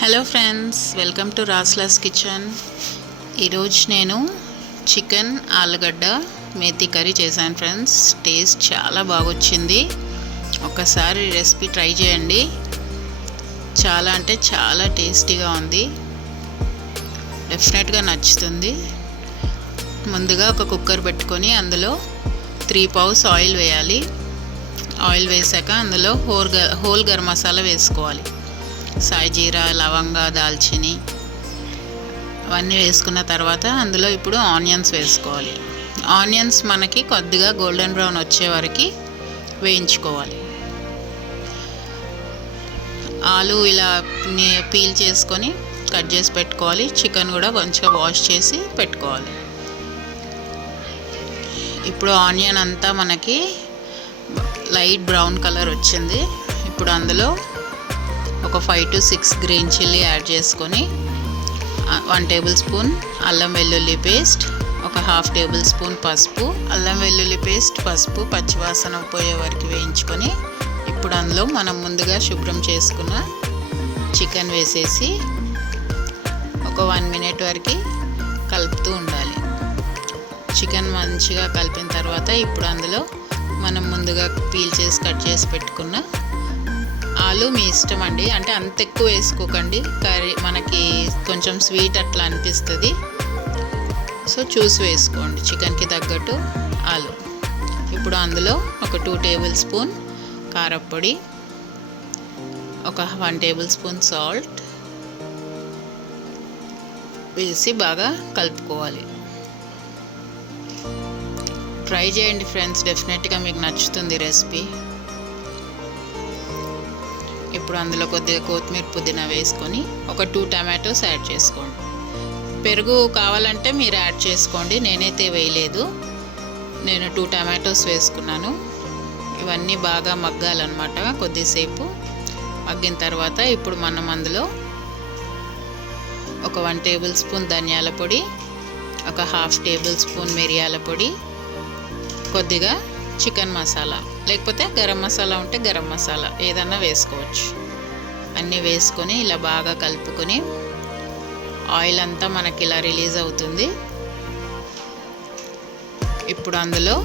Hello friends welcome to రాస్లాస్ kitchen ఈరోజు నేను చికెన్ ఆలుగడ్డ మేతి కర్రీ చేశాను ఫ్రెండ్స్ టేస్ట్ చాలా బాగొచ్చింది. ఒకసారి రెసిపీ ట్రై చేయండి. చాలా అంటే చాలా టేస్టీగా ఉంది. డెఫినెట్గా నచ్చుతుంది. ముందుగా ఒక కుక్కర్ పెట్టుకొని అందులో త్రీ పౌస్ ఆయిల్ వేయాలి. ఆయిల్ వేసాక అందులో హోల్ గ హోల్ గరం మసాలా వేసుకోవాలి. సాయి జీరా లవంగా దాల్చిని అవన్నీ వేసుకున్న తర్వాత అందులో ఇప్పుడు ఆనియన్స్ వేసుకోవాలి. ఆనియన్స్ మనకి కొద్దిగా గోల్డెన్ బ్రౌన్ వచ్చే వరకు వేయించుకోవాలి. ఆలు ఇలా పీల్ చేసుకొని కట్ చేసి పెట్టుకోవాలి. చికెన్ కూడా కొంచెం వాష్ చేసి పెట్టుకోవాలి. ఇప్పుడు ఆనియన్ అంతా మనకి లైట్ బ్రౌన్ కలర్ వచ్చింది. ఇప్పుడు అందులో ఒక five to six green chilli add చేసుకొని వన్ టేబుల్ స్పూన్ అల్లం వెల్లుల్లి పేస్ట్ ఒక హాఫ్ టేబుల్ స్పూన్ పసుపు. అల్లం వెల్లుల్లి పేస్ట్ పసుపు పచ్చివాసన పోయే వరకు వేయించుకొని ఇప్పుడు అందులో మనం ముందుగా శుభ్రం చేసుకున్న చికెన్ వేసేసి ఒక వన్ మినిట్ వరకు కలుపుతూ ఉండాలి. చికెన్ మంచిగా కలిపిన తర్వాత ఇప్పుడు అందులో మనం ముందుగా పీల్ చేసి కట్ చేసి పెట్టుకున్న ఆలు మీ ఇష్టం అండి అంటే అంత ఎక్కువ వేసుకోకండి. కర్రీ మనకి కొంచెం స్వీట్ అట్లా అనిపిస్తుంది. సో చూసి వేసుకోండి. చికెన్కి తగ్గట్టు ఆలు. ఇప్పుడు అందులో ఒక టూ టేబుల్ స్పూన్ కారప్పొడి ఒక వన్ టేబుల్ స్పూన్ సాల్ట్ వేసి బాగా కలుపుకోవాలి. ట్రై చేయండి ఫ్రెండ్స్. డెఫినెట్గా మీకు నచ్చుతుంది రెసిపీ. ఇప్పుడు అందులో కొద్దిగా కొత్తిమీర పుదీనా వేసుకొని ఒక టూ టమాటోస్ యాడ్ చేసుకోండి. పెరుగు కావాలంటే మీరు యాడ్ చేసుకోండి నేనైతే వేయలేదు. నేను టూ టమాటోస్ వేసుకున్నాను. ఇవన్నీ బాగా మగ్గాలన్నమాట కొద్దిసేపు. మగ్గిన తర్వాత ఇప్పుడు మనం అందులో ఒక వన్ టేబుల్ స్పూన్ ధనియాల పొడి ఒక హాఫ్ టేబుల్ స్పూన్ మిరియాల పొడి కొద్దిగా చికెన్ మసాలా లేకపోతే గరం మసాలా ఉంటే గరం మసాలా ఏదన్నా వేసుకోవచ్చు. అన్నీ వేసుకొని ఇలా బాగా కలుపుకొని ఆయిల్ అంతా మనకి ఇలా రిలీజ్ అవుతుంది. ఇప్పుడు అందులో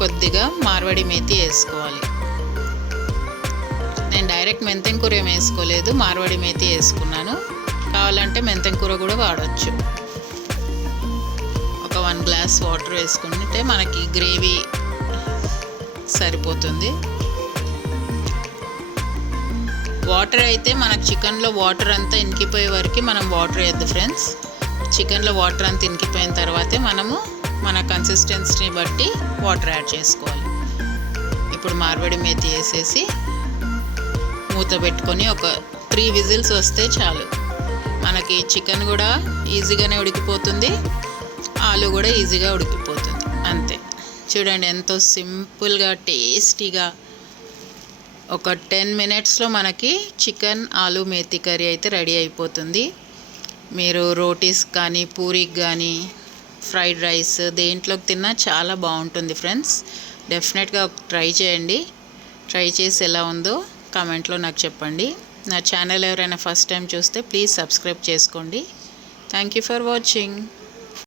కొద్దిగా మార్వడి మేతి వేసుకోవాలి. నేను డైరెక్ట్ మెంతెం కూర ఏం వేసుకోలేదు మార్వడి మేతి వేసుకున్నాను. కావాలంటే మెంతెం కూర కూడా వాడచ్చు. ఒక వన్ గ్లాస్ వాటర్ వేసుకుంటే మనకి గ్రేవీ సరిపోతుంది. వాటర్ అయితే మనకు చికెన్లో వాటర్ అంతా ఇనికిపోయే వరకు మనం వాటర్ వేయద్దు ఫ్రెండ్స్ చికెన్లో వాటర్ అంతా ఇనికిపోయిన తర్వాతే మనము మన కన్సిస్టెన్సీని బట్టి వాటర్ యాడ్ చేసుకోవాలి. ఇప్పుడు మార్వడి మేతి వేసేసి మూత పెట్టుకొని ఒక త్రీ విజిల్స్ వస్తే చాలు. మనకి చికెన్ కూడా ఈజీగానే ఉడికిపోతుంది. ఆలు కూడా ఈజీగా ఉడికిపోతుంది. అంతే. చూడండి ఎంతో సింపుల్గా టేస్టీగా ఒక టెన్ మినిట్స్లో మనకి చికెన్ ఆలు మేతి కర్రీ అయితే రెడీ అయిపోతుంది. మీరు రోటీస్ కానీ పూరికి కానీ ఫ్రైడ్ రైస్ దేంట్లోకి తిన్నా చాలా బాగుంటుంది ఫ్రెండ్స్. డెఫినెట్గా ట్రై చేయండి. ట్రై చేసి ఎలా ఉందో కామెంట్లో నాకు చెప్పండి. నా ఛానల్ ఎవరైనా ఫస్ట్ టైం చూస్తే ప్లీజ్ సబ్స్క్రైబ్ చేసుకోండి. Thank you for watching.